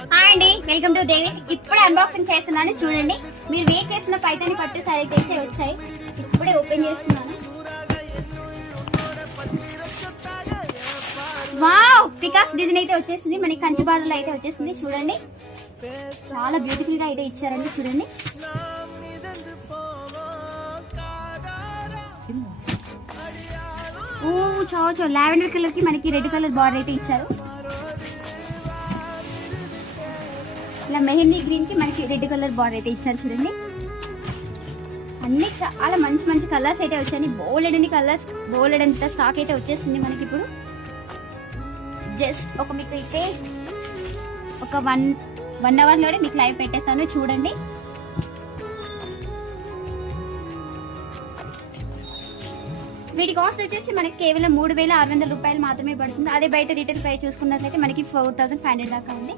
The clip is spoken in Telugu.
హాయ్ అండి, వెల్కమ్ టు దేవి. ఇప్పుడే అన్బాక్సింగ్ చేస్తున్నాను, చూడండి. మీరు వెయిట్ చేసిన పైతాని పట్టు సారీ అయితే వచ్చాయి. ఇప్పుడే ఓపెన్ చేస్తున్నాను. వావ్, పికాక్స్ డిజైన్ అయితే వచ్చేసింది. మనకి కంచి బార్డర్లో అయితే వచ్చేసింది. చూడండి, చాలా బ్యూటిఫుల్ గా అయితే ఇచ్చారండి. చూడండి, ఓ చో లావెండర్ కలర్ కి మనకి రెడ్ కలర్ బార్డర్ అయితే ఇచ్చారు. ఇలా మెహందీ గ్రీన్ కి మనకి రెడ్ కలర్ బార్డర్ అయితే ఇచ్చారు. చూడండి, అన్ని చాలా మంచి మంచి కలర్స్ అయితే వచ్చాయి. బోల్డ్ అన్ని కలర్స్, బోల్డ్ అంత స్టాక్ అయితే వచ్చేసింది మనకి ఇప్పుడు. జస్ట్ మీకు అయితే ఒక వన్ అవర్ లోనే మీకు లైవ్ పెట్టేస్తాను, చూడండి. వీటి కాస్ట్ వచ్చేసి మనకి కేవలం 3600 రూపాయలు మాత్రమే పడుతుంది. అదే బయట రిటైల్ ప్రైస్ చూసుకున్నట్లయితే మనకి 4500 దాకా ఉంది.